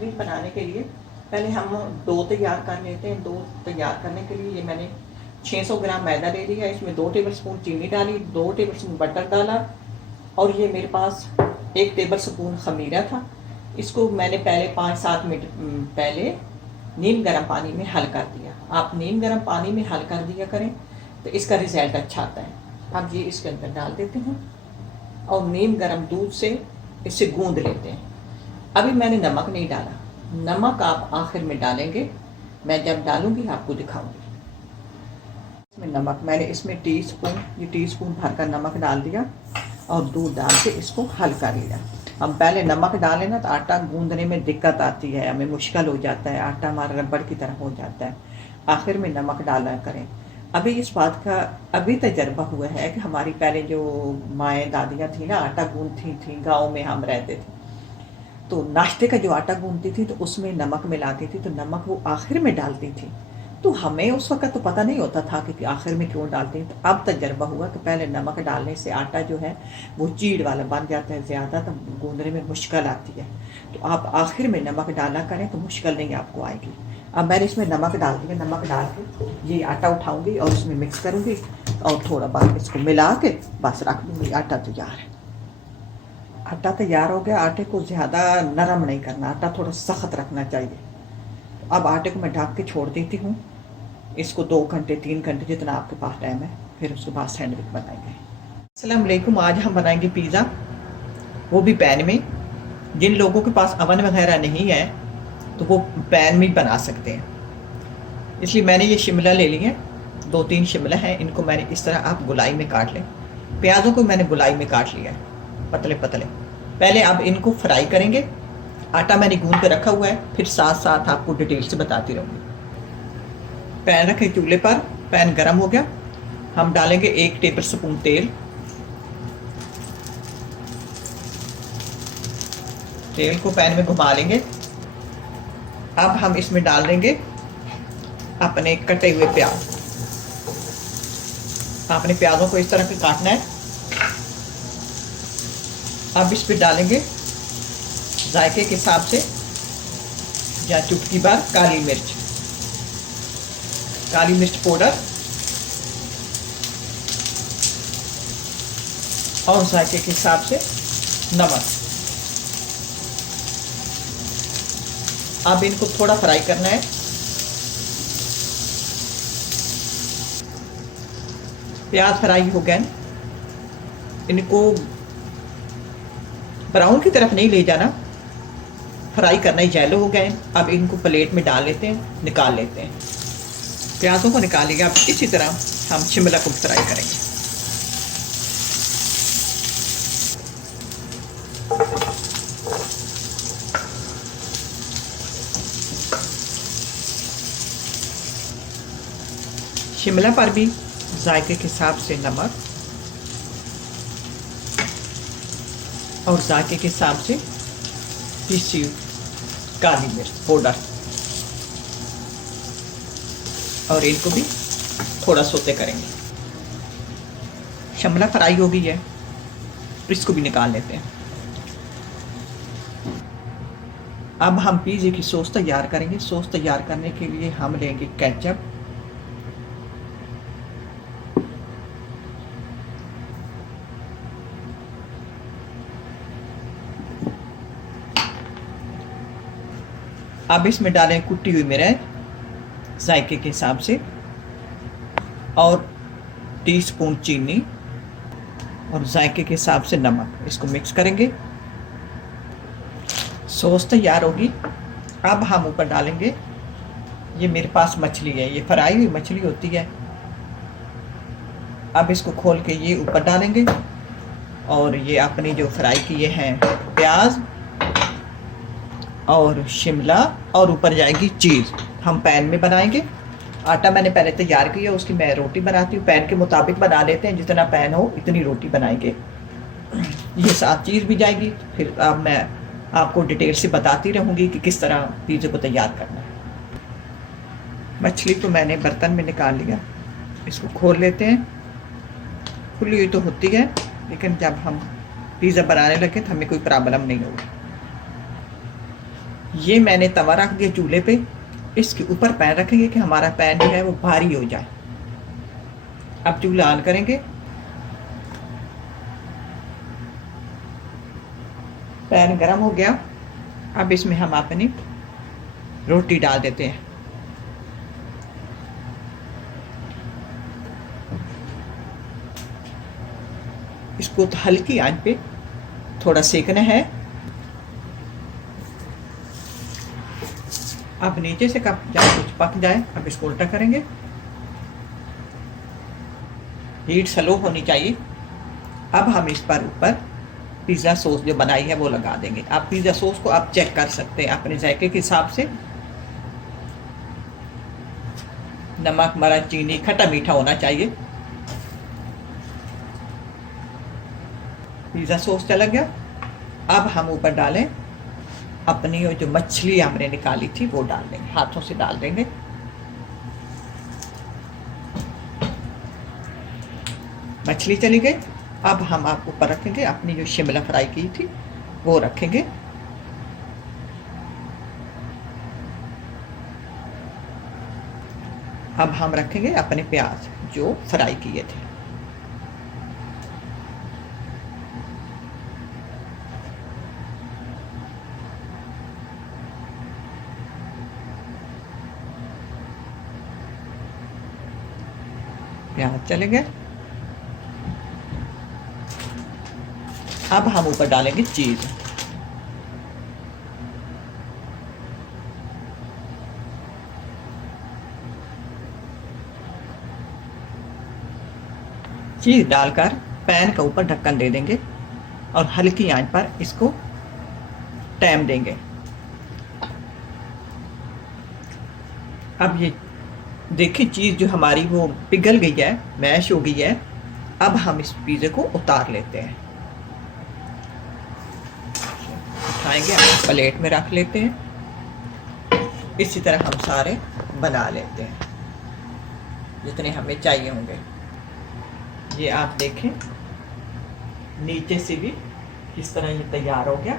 Sandwich बनाने के लिए पहले हम डो तैयार कर लेते हैं। डो तैयार करने के लिए ये मैंने 600 ग्राम मैदा ले लिया, इसमें 2 टेबलस्पून चीनी डाली, 2 टेबलस्पून बटर डाला और ये मेरे पास 1 टेबलस्पून खमीरा था। इसको मैंने पहले 5-7 मिनट पहले नीम गर्म पानी में हल कर दिया। आप नीम गर्म पानी में हल कर दिया करें तो इसका रिजल्ट अच्छा आता है। अब ये इसके अंदर डाल देते हैं और नीम गर्म दूध से इसे गूंद लेते हैं। अभी मैंने नमक नहीं डाला, नमक आप आखिर में डालेंगे, मैं जब डालूंगी आपको दिखाऊंगी। इसमें नमक मैंने इसमें ये टीस्पून भर कर नमक डाल दिया और दूध डाल के इसको हल कर लिया। हम पहले नमक डालें ना तो आटा गूंदने में दिक्कत आती है, हमें मुश्किल हो जाता है, आटा हमारा रबड़ की तरह हो जाता है। आखिर में नमक डाला करें। अभी इस बात का अभी तजर्बा हुआ है कि हमारी पहले जो माएँ दादियाँ थी ना, आटा गूंदती थी, गाँव में हम रहते थे, तो नाश्ते का जो आटा गूंदती थी तो उसमें नमक मिलाती थी, तो नमक वो आखिर में डालती थी। तो हमें उस वक़्त तो पता नहीं होता था कि आखिर में क्यों डालते हैं। तो अब तजर्बा हुआ कि पहले नमक डालने से आटा जो है वो चीड़ वाला बन जाता है, ज़्यादा तो गूंदने में मुश्किल आती है। तो आप आखिर में नमक डाला करें तो मुश्किल नहीं आपको आएगी। अब मैंने इसमें नमक डाल दिया, नमक डाल के ये आटा उठाऊँगी और इसमें मिक्स करूँगी और थोड़ा बहुत इसको मिला के बस रख दूँगी। आटा तैयार है। आटा तैयार हो गया। आटे को ज़्यादा नरम नहीं करना, आटा थोड़ा सख्त रखना चाहिए। अब आटे को मैं ढक के छोड़ देती हूँ, इसको 2 घंटे 3 घंटे जितना आपके पास टाइम है, फिर उसके बाद सैंडविच बनाएंगे। अस्सलाम वालेकुम। आज हम बनाएंगे पिज़्ज़ा, वो भी पैन में। जिन लोगों के पास अवन वगैरह नहीं है तो वो पैन में बना सकते हैं। इसलिए मैंने ये शिमला ले लिए, 2-3 शिमला हैं, इनको मैंने इस तरह आप गोलाई में काट लें। प्याज़ों को मैंने गोलाई में काट लिया है, पतले पतले। पहले अब इनको फ्राई करेंगे। आटा मैंने गूंद के रखा हुआ है, फिर साथ साथ आपको डिटेल से बताती रहूँगी। पैन रखे चूल्हे पर, पैन गरम हो गया। हम डालेंगे 1 टेबल स्पून तेल। तेल को पैन में घुमा लेंगे। अब हम इसमें डाल देंगे अपने कटे हुए प्याज। आपने प्याजों को इस तरह से काटना है। अब इस पर डालेंगे जायके के हिसाब से या चुटकी भर काली मिर्च पाउडर और जायके के हिसाब से नमक। अब इनको थोड़ा फ्राई करना है। प्याज फ्राई हो गए, इनको ब्राउन की तरफ नहीं ले जाना, फ्राई करना ही। येलो हो गए। अब इनको प्लेट में डाल लेते हैं, निकाल लेते हैं। प्याज़ों को निकाल लिया। अब इसी तरह हम शिमला को फ्राई करेंगे। शिमला पर भी जायके के हिसाब से नमक और जायके के हिसाब से पीसी काली मिर्च पाउडर, और इनको भी थोड़ा सोते करेंगे। शिमला फ्राई हो गई है, इसको भी निकाल लेते हैं। अब हम पिज़्ज़े की सॉस तैयार करेंगे। सॉस तैयार करने के लिए हम लेंगे केचप, अब इसमें डालें कुटी हुई मिर्च जायके के हिसाब से और टीस्पून चीनी और जायके के हिसाब से नमक। इसको मिक्स करेंगे। सॉस तैयार होगी। अब हम ऊपर डालेंगे, ये मेरे पास मछली है, ये फ्राई हुई मछली होती है। अब इसको खोल के ये ऊपर डालेंगे और ये अपनी जो फ्राई किए हैं प्याज और शिमला, और ऊपर जाएगी चीज़। हम पैन में बनाएंगे। आटा मैंने पहले तैयार किया, उसकी मैं रोटी बनाती हूँ। पैन के मुताबिक बना लेते हैं, जितना पैन हो इतनी रोटी बनाएंगे। ये साथ चीज़ भी जाएगी। फिर अब मैं आपको डिटेल से बताती रहूँगी कि किस तरह पिज़्ज़े को तैयार करना है। मछली को मैंने बर्तन में निकाल लिया, इसको खोल लेते हैं। खुली हुई तो होती है, लेकिन जब हम पिज़्ज़ा बनाने लगे तो हमें कोई प्रॉब्लम नहीं होगी। ये मैंने तवा रख दिया चूल्हे पे, इसके ऊपर पैन रखेंगे कि हमारा पैन जो है वो भारी हो जाए। अब चूल्हा ऑन करेंगे, पैन गरम हो गया। अब इसमें हम अपनी रोटी डाल देते हैं। इसको तो हल्की आंच पे थोड़ा सेकना है। अब नीचे से कब जब कुछ पक जाए, अब इसको उल्टा करेंगे। हीट स्लो होनी चाहिए। अब हम इस पर ऊपर पिज़्ज़ा सॉस जो बनाई है वो लगा देंगे। आप पिज़्ज़ा सॉस को आप चेक कर सकते हैं अपने जायके के हिसाब से। नमक, मरच, चीनी, खट्टा मीठा होना चाहिए। पिज़्ज़ा सॉस चला गया। अब हम ऊपर डालें अपनी जो मछली हमने निकाली थी वो डाल देंगे, हाथों से डाल देंगे। मछली चली गई। अब हम आप ऊपर रखेंगे अपनी जो शिमला फ्राई की थी वो रखेंगे। अब हम रखेंगे अपने प्याज जो फ्राई किए थे। प्याज चले गए। अब हम ऊपर डालेंगे चीज। चीज डालकर पैन का ऊपर ढक्कन दे देंगे और हल्की आंच पर इसको टाइम देंगे। अब ये देखिए चीज़ जो हमारी वो पिघल गई है, मैश हो गई है। अब हम इस पिज़्ज़े को उतार लेते हैं। उठाएंगे, हम प्लेट में रख लेते हैं। इसी तरह हम सारे बना लेते हैं जितने हमें चाहिए होंगे। ये आप देखें नीचे से भी किस तरह ये तैयार हो गया।